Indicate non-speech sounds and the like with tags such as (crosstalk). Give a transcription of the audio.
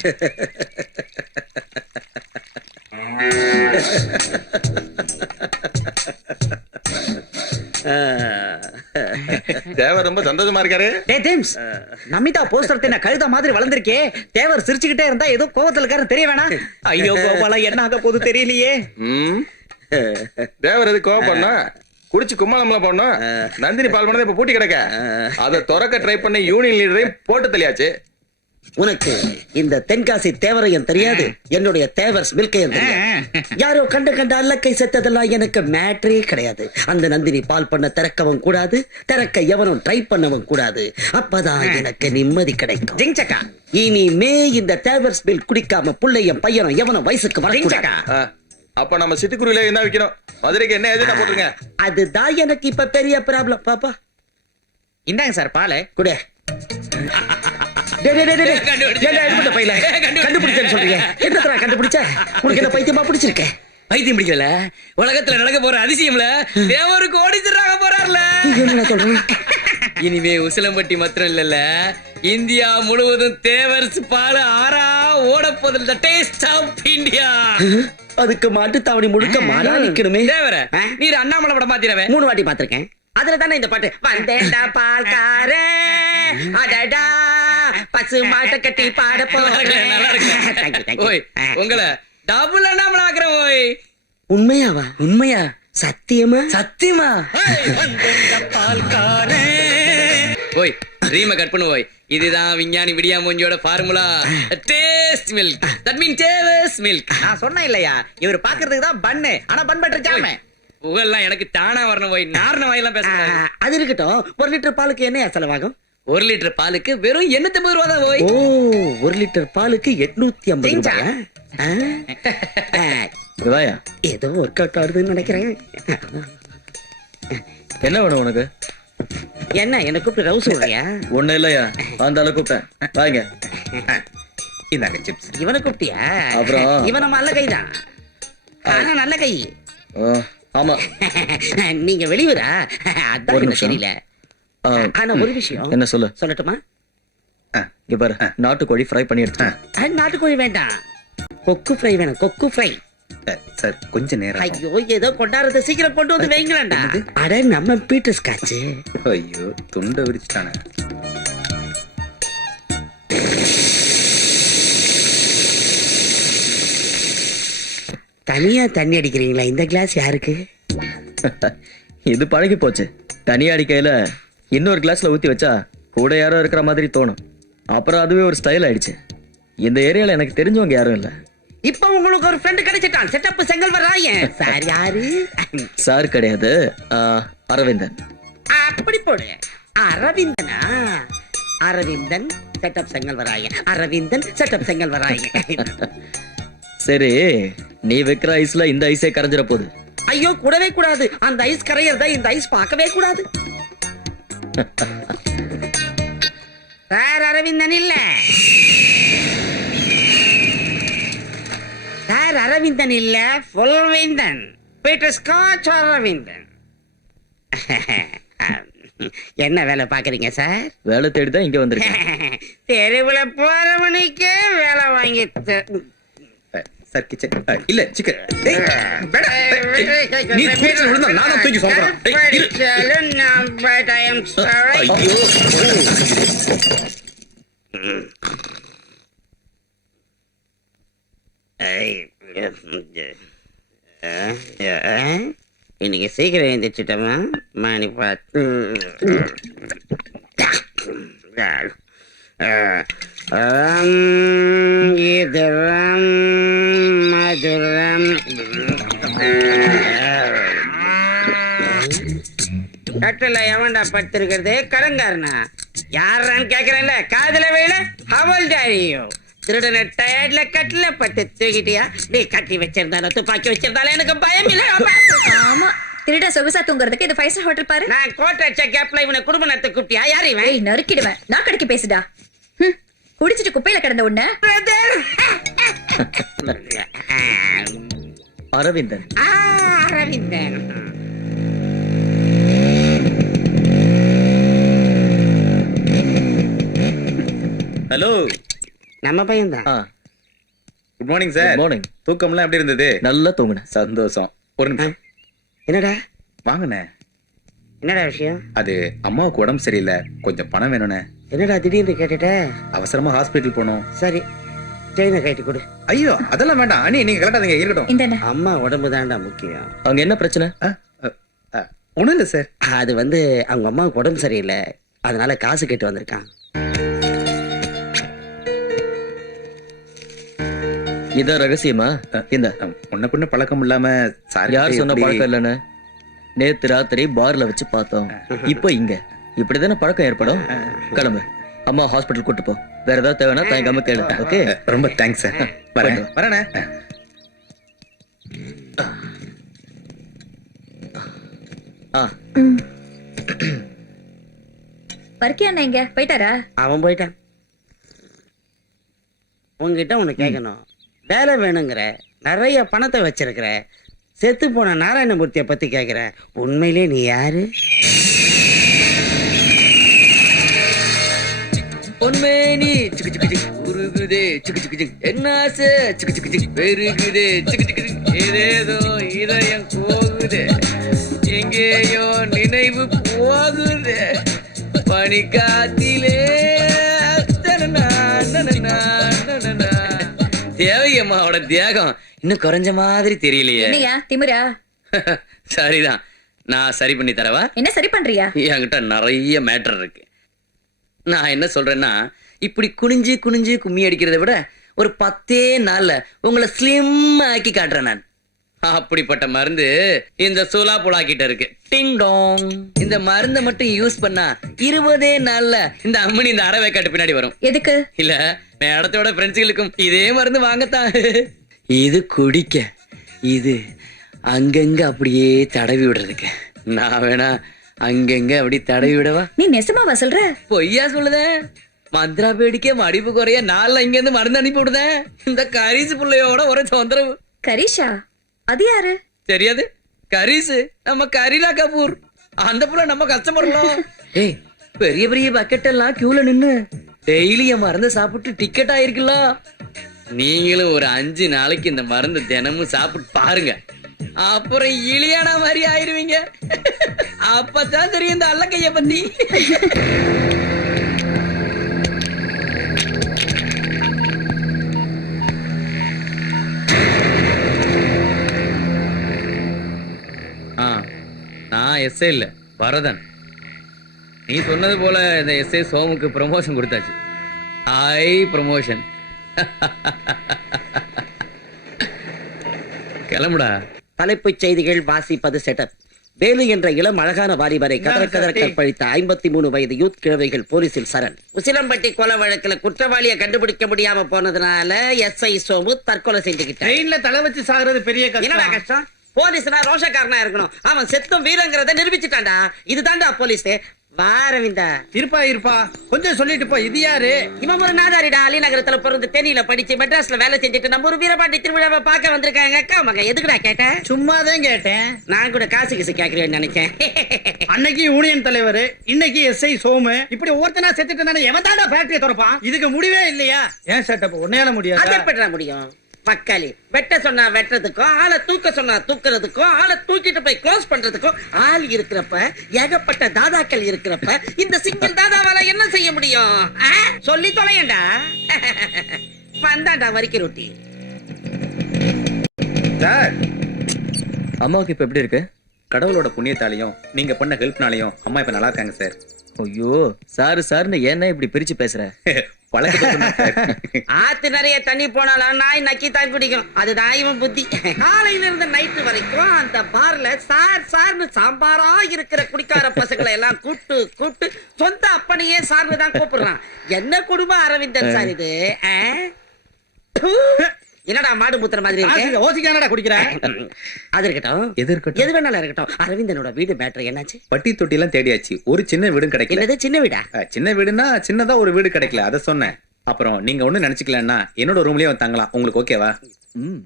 (laughs) தேவர் ரொம்ப சந்தோஷமா இருக்காரு. டே டேம்ஸ் நமிதா போஸ்டர் தின்ன கழுத மாதிரி வளர்ந்திருக்கே. தேவர் சிரிச்சுக்கிட்டே இருந்தா ஏதோ கோவத்துல இருக்காருன்னு தெரிய வேணாம் ஐயோ (laughs) கோபாலா என்ன ஆக போகுது தெரியலையே. தேவர் எது கோவம் பண்ணா? குடிச்சு கும்மாளம்லாம் பண்ணோம் நந்தினி பால் பண்ணதை இப்ப பூட்டி கிடக்க. அதை திறக்க ட்ரை பண்ண யூனியன் லீடரையும் போட்டு தள்ளியாச்சு. உனக்கு இந்த தென்காசி தேவரையும் தெரியாது? என்னுடைய தேவர்ஸ் மில்கையும் தெரியாது. யாரோ கண்ட கண்ட அல்லக்கை செத்ததெல்லாம் எனக்கு மேட்ரே கிடையாது. அந்த நந்தினி பால் பண்ண திறக்கவும் கூடாது திறக்க எவனும் ட்ரை பண்ணவும் கூடாது. அப்பதான் எனக்கு நிம்மதி கிடைக்கும். ஜிங்சக்கா. இனிமே இந்த தேவர்ஸ் பில் குடிக்காம புள்ளையும் பையனும் எவனும் வயசுக்கு வரக்கூடாது. அப்ப நம்ம சிட்டுக்குருவில என்ன விக்கணும்? மதுரைக்கு என்ன எதுனா போட்டுருங்க அதுதான் எனக்கு இப்ப பெரிய ப்ராப்ளம் பாப்பா. இந்தாங்க சார் பாலு. குடு. டேய், டேய், டேய், டேய். ஏன்டா எடுபட்ட பையல? கண்டுபிடிச்சேன்னு சொல்றீங்க. என்னத்தடா கண்டுபிடிச்ச? உனக்கு என்ன பைத்தியமா பிடிச்சிருக்க? பைத்தியம் பிடிக்கல. உலகத்துல நடக்க போற அதிசயம்ல தேவருக்கு போறாருல. சொல்றேன் இனிமே உசிலம்பட்டி மாத்திரம் இல்லல்ல. இந்தியா முழுவதும் தேவர்ஸ் பால் ஆறா ஓட போதில் டேஸ்ட் ஆஃப் இந்தியா அதுக்கு மாட்டு தாவணி முழுக்க மாடா நிக்கணுமே. தேவர? நீர் அண்ணாமலை படம் பாத்திரவே மூணு வாட்டி பாத்திருக்கேன். அதுல தானே இந்த பாட்டு? வந்தேன்டா பால்காரே. அடடா. பசு மாட்டை கட்டி பாட. (laughs) ஓய் உங்களை டபுள் அண்ணாமலை ஆக்குறேன் ஓய். உண்மையாவா? உண்மையா? சத்தியமா? சத்தியமா? ஓய் ரீம கட் பண்ணு ஓய். இதுதான் விஞ்ஞானி விடியா மூஞ்சியோட formula taste milk that mean டேவஸ் milk நான் சொன்னேன் இல்லையா? இவர் பாக்குறதுக்கு தான் பண்ணு ஆனா பன் பட்டர் ஜாம. புகழ்லாம் எனக்கு தானா வரணும் போய் நாரண வாயெல்லாம் பேசுறேன் அது இருக்கட்டும். ஒரு லிட்டர் பாலுக்கு என்ன செலவாகும்? ஒரு லிட்டர் பாலுக்கு வெறும் எண்ணூத்தி ரூபா தான் போய். ஓ ஒரு லிட்டர் பாலுக்கு எட்நூத்தி ஐம்பது. ரூபாயா? ஆ, ஏதோ ஒர்க் அவுட் ஆகுதுன்னு நினைக்கிறேன். என்ன வேணும் உனக்கு? என்ன என்ன கூப்பிட்டு ரவுஸ் சொல்றியா ஒண்ணு இல்லையா? அளவு கூப்பிட்டேன். வாங்க. இந்தாங்க சிப்ஸ் இவனை கூப்பிட்டியா? அப்புறம்? இவன் நம்ம நல்ல கைதான். ஆனா நல்ல கை. ஆமா. நீங்க வெளியூரா? அதான். தெரியல. ஆனா ஒரு விஷயம். என்ன சொல்லு? சொல்லட்டுமா? இங்க பாரு. நாட்டுக்கோழி ஃப்ரை பண்ணி எடுத்துட்டேன் நாட்டுக்கோழி வேண்டாம். கொக்கு ஃப்ரை வேணும் கொக்கு ஃப்ரை சார் கொஞ்ச நேரம் ஐயோ ஏதோ கொண்டாடுறத சீக்கிரம் கொண்டு வந்து வைங்களேன்டா அட நம்ம பீட்டர் ஸ்காட்ச். ஐயோ துண்டை விரிச்சுட்டானே. தனியா தண்ணி அடிக்கிறீங்களா? இந்த கிளாஸ் யாருக்கு? இது பழகி போச்சு. தனி அடிக்கையில இன்னொரு கிளாஸ்ல ஊத்தி வச்சா கூட யாரோ இருக்கிற மாதிரி தோணும். அப்புறம் அதுவே ஒரு ஸ்டைல் ஆயிடுச்சு. இந்த ஏரியால எனக்கு தெரிஞ்சவங்க யாரும் இல்ல. இப்ப உங்களுக்கு ஒரு ஃப்ரெண்ட் கிடைச்சிட்டான். செட்டப் செங்கல் வராயன் சார் யாரு? சார் கிடையாது. அரவிந்தன். அப்படி போடு. அரவிந்தனா? அரவிந்தன் செட்டப் செங்கல் வராயன் அரவிந்தன் செட்டப் செங்கல் வராயன் சரி நீ வைக்கிற ஐஸ்ல இந்த ஐஸே கரைஞ்சிட போகுது ஐயோ கூடவே கூடாது. அந்த ஐஸ் கரையறத இந்த ஐஸ் பார்க்கவே கூடாது. சார் அரவிந்தன் இல்ல. சார் அரவிந்தன் இல்ல புல்வேந்தன் பீட்டர் ஸ்காட்ச் அரவிந்தன். என்ன வேலை பாக்குறீங்க சார்? வேலை தேடி தான் இங்க வந்திருக்கேன். தெருவுல போறவனுக்கே வேலை வாங்கி த- சார் கிச்சன் இல்ல சிக்கன் நீ குடிச்சு விழுந்தா நானும் தூக்கி சொல்றேன். இன்னைக்கு சீக்கிரம் எழுந்திரிச்சிட்டோமா மணி பார்த்து இதரம் (laughs) கட்டில எவன்டா படுத்திருக்கிறது? கடங்காரனா? யாரான்னு கேக்குறேன்ல? காதுல வேல ஹவல்தாரியோ திருடன டயர்ட்ல கட்டில பட்டு தூக்கிட்டியா நீ கட்டி வச்சிருந்தாலும் துப்பாக்கி வச்சிருந்தாலும் எனக்கு பயம் இல்ல. ஆமா. திருட சொகுசா தூங்குறதுக்கு இது ஃபைவ் ஸ்டார் ஹோட்டல் பாரு. நான் கோட்டை அடிச்ச கேப்ல இவனை குடும்ப நடத்த கூப்பிட்டியா யார் இவன்? ஏய் நறுக்கிடுவேன். நான் கடைக்கு பேசுடா. ஹம், குடிச்சிட்டு குப்பையில கிடந்த உன்ன. (laughs) அரவிந்தன். ஆ, அரவிந்தன். ஹலோ நம்ம பையன் தான் குட் மார்னிங் சார் மார்னிங் தூக்கம்லாம் எப்படி இருந்தது? நல்லா தூங்குனேன். சந்தோஷம். ஒரு நிமிஷம். என்னடா? வாங்கண்ணே. என்னடா விஷயம்? அது அம்மாவுக்கு உடம்பு சரியில்லை. கொஞ்சம் பணம் வேணும்ண்ணே. என்னடா திடீர்னு கேட்டுட்ட? அவசரமா ஹாஸ்பிட்டல் போகணும். சரி. செயினை கட்டி கொடு. ஐயோ அதெல்லாம் வேண்டாம். அண்ணி நீங்க கரெக்டாதீங்க இருக்கட்டும். அம்மா உடம்பு தான்டா முக்கியம். அங்க என்ன பிரச்சனை? ஒண்ணும் இல்ல சார் அது வந்து அவங்க அம்மாவுக்கு உடம்பு சரியில்லை. அதனால காசு கேட்டு வந்திருக்கான். இதான் ரகசியமா? இந்த முன்ன பின்ன பழக்கம் இல்லாம சார் யார் சொன்ன பழக்கம் இல்லைன்னு? நேத்து ராத்திரி பார்ல வச்சு பார்த்தோம். இப்போ இங்க. இப்படிதானே பழக்கம் ஏற்படும்? கிளம்பு. அம்மா ஹாஸ்பிட்டல் கூட்டு போ. வேற ஏதாவது தேவைன்னா தயங்காம கேளு ஓகே ரொம்ப தேங்க்ஸ் சார் வரேன். வரேண்ணே ஆ. அண்ணா எங்க போயிட்டாரா? அவன் போயிட்டான். உங்ககிட்ட ஒண்ணு கேட்கணும் வேலை வேணுங்கிற நிறைய பணத்தை வச்சிருக்கிற செத்து போன நாராயணமூர்த்தியை பத்தி கேக்குற. உண்மையிலே நீ யாரு? பொன்மேனி சிக்கு சிக்கு சிக்கு. உருகுதே சிக்கு சிக்கு சிக்கு. என்ன ஆசை? சிக்கு சிக்கு சிக்கு. பெருகுதே சிக்கு சிக்கு சிக்கு. ஏதேதோ இதயம் போகுதே. எங்கேயோ நினைவு போகுதே. பனிக்காத்திலே தேவையம்மாவோட தியாகம் இன்னும் குறைஞ்ச மாதிரி தெரியலையே. என்னையா திமிரா? (laughs) சரிதான். நான் சரி பண்ணி தரவா? என்ன சரி பண்றியா? என்கிட்ட நிறைய மேட்டர் இருக்கு. நான் என்ன சொல்றேன்னா இப்படி குனிஞ்சு குனிஞ்சு கும்மி அடிக்கிறத விட ஒரு பத்தே நாள்ல உங்களை ஸ்லிம் ஆக்கி காட்டுறேன் நான். அப்படிப்பட்ட மருந்து இந்த சோலா புலா கிட்ட இருக்கு. டிங் டாங் இந்த மருந்தை மட்டும் யூஸ் பண்ணா இருபதே நாள்ல இந்த அம்மனி இந்த அறவை காட்டு பின்னாடி வரும். எதுக்கு? இல்ல மேடத்தோட ஃப்ரெண்ட்ஸுகளுக்கும் இதே மருந்து வாங்கத்தான். இது குடிக்க இது அங்கங்க அப்படியே தடவி விடுறதுக்கு. நான் வேணா அங்கங்க அப்படி தடவி விடவா? நீ நெசமாவா சொல்ற? பொய்யா சொல்லுதேன் மந்திரா பேடிக்க மடிப்பு குறைய நாள்ல இங்க இருந்து மருந்து அனுப்பி விடுதேன் இந்த கரிசு புள்ளையோட ஒரு தொந்தரவு. கரீஷா அது யாரு? தெரியாது. கரிசு. நம்ம கரீலா கபூர். அந்த புள்ள நம்ம கஷ்டப்படலாம் ஏய் பெரிய பெரிய பக்கெட் எல்லாம் கியூல நின்னு டெய்லி என் மருந்து சாப்பிட்டு டிக்கெட் ஆயிருக்குல்ல? நீங்களும் ஒரு அஞ்சு நாளைக்கு இந்த மருந்து தினமும் சாப்பிட்டு பாருங்க. அப்புறம் இலியானா மாதிரி ஆயிருவீங்க. அப்பதான் தெரியும் இந்த அல்லக்கைய பத்தி. நான் எஸ்ஏ இல்ல வரதன் நீ சொன்னது போல இந்த எஸ்ஏ சோமுக்கு ப்ரமோஷன் கொடுத்தாச்சு. ஐ ப்ரமோஷன் கிளம்புடா. தலைப்புச் செய்திகள் வாசிப்பது செட்டப். வேலு என்ற இளம் அழகான வாலிபரை கதற கதற கற்பழித்த ஐம்பத்தி மூணு வயது யூத் கிழவைகள் போலீசில் சரண். உசிலம்பட்டி கொலை வழக்குல குற்றவாளியை கண்டுபிடிக்க முடியாம போனதுனால எஸ்ஐ சோமு தற்கொலை செஞ்சுக்கிட்டான் ட்ரெயின்ல தலை வச்சு சாகுறது பெரிய கஷ்டம்? போலீஸ்னா ரோஷக்காரனா இருக்கணும். அவன் செத்தும் வீரங்கிறத நிரூபிச்சுட்டான்டா. இதுதான்டா போலீஸ். வாரவிந்தா இருப்பா இருப்பா. கொஞ்சம் சொல்லிட்டு போ. இது யாரு? இவன் ஒரு நாதாரிடா. அலிநகரத்துல பிறந்து தேனியில படிச்சு மெட்ராஸ்ல வேலை செஞ்சுட்டு நம்ம ஒரு வீரபாண்டி திருவிழாவை பார்க்க வந்திருக்காங்க. அக்கா மகன் எதுக்குடா கேட்டேன் சும்மாதான் கேட்டேன். நான் கூட காசு கிசு கேக்குறேன்னு நினைச்சேன். (laughs) அன்னைக்கு யூனியன் தலைவர் இன்னைக்கு எஸ்ஐ சோமு இப்படி ஒருத்தனா செத்துட்டு தானே எவன் தாண்டா ஃபேக்டரிய திறப்பான்? இதுக்கு முடிவே இல்லையா? ஏன் செட்டப் உன்னையால அது முடியாது முடியும்? மக்காளி வெட்ட சொன்னா வெட்டுறதுக்கும் ஆளை தூக்க சொன்னா தூக்குறதுக்கும் ஆளை தூக்கிட்டு போய் க்ளோஸ் பண்றதுக்கும் ஆள் இருக்கிறப்ப ஏகப்பட்ட தாதாக்கள் இருக்கிறப்ப இந்த சிங்கிள் தாதாவால என்ன செய்ய முடியும்? சொல்லி தொலையண்டா. (laughs) வந்தாண்டா வரிக்கை ரொட்டி. சார். அம்மாவுக்கு இப்ப எப்படி இருக்கு? கடவுளோட புண்ணியத்தாலையும் நீங்க பண்ண ஹெல்ப்னாலையும் அம்மா இப்ப நல்லா இருக்காங்க சார். ஐயோ சாரு சார்னு ஏன்னா இப்படி பிரிச்சு பேசுற? (laughs) (laughs) ஆத்து நிறைய தண்ணி போனாலும் நாய் நக்கி தான் குடிக்கும். அதுதான் இவன் புத்தி. காலையில இருந்து நைட்டு வரைக்கும் அந்த பார்ல சார் சார்னு சாம்பாரா இருக்கிற குடிக்கார பசங்களை எல்லாம் கூட்டு கூட்டு சொந்த அப்பனையே சார்னு தான் கூப்பிடுறான். என்ன குடும்பம் அரவிந்தன் சார் இது என்னடா மாடு மூத்திர மாதிரி இருக்கு? ஓசிக்கானடா குடிக்கிற? (laughs) அது இருக்கட்டும். எது இருக்கட்டும்? எது வேணாலும் இருக்கட்டும். அரவிந்தனோட வீடு பேட்டரி என்னாச்சு? பட்டி தொட்டி எல்லாம் தேடியாச்சு. ஒரு சின்ன வீடும் கிடைக்கல. என்னது சின்ன வீடா? சின்ன வீடுனா சின்னதா ஒரு வீடு கிடைக்கல. அத சொன்னேன். அப்புறம் நீங்க ஒண்ணு நினைச்சுக்கலன்னா என்னோட ரூம்லயே தங்கலாம். உங்களுக்கு ஓகேவா ம்.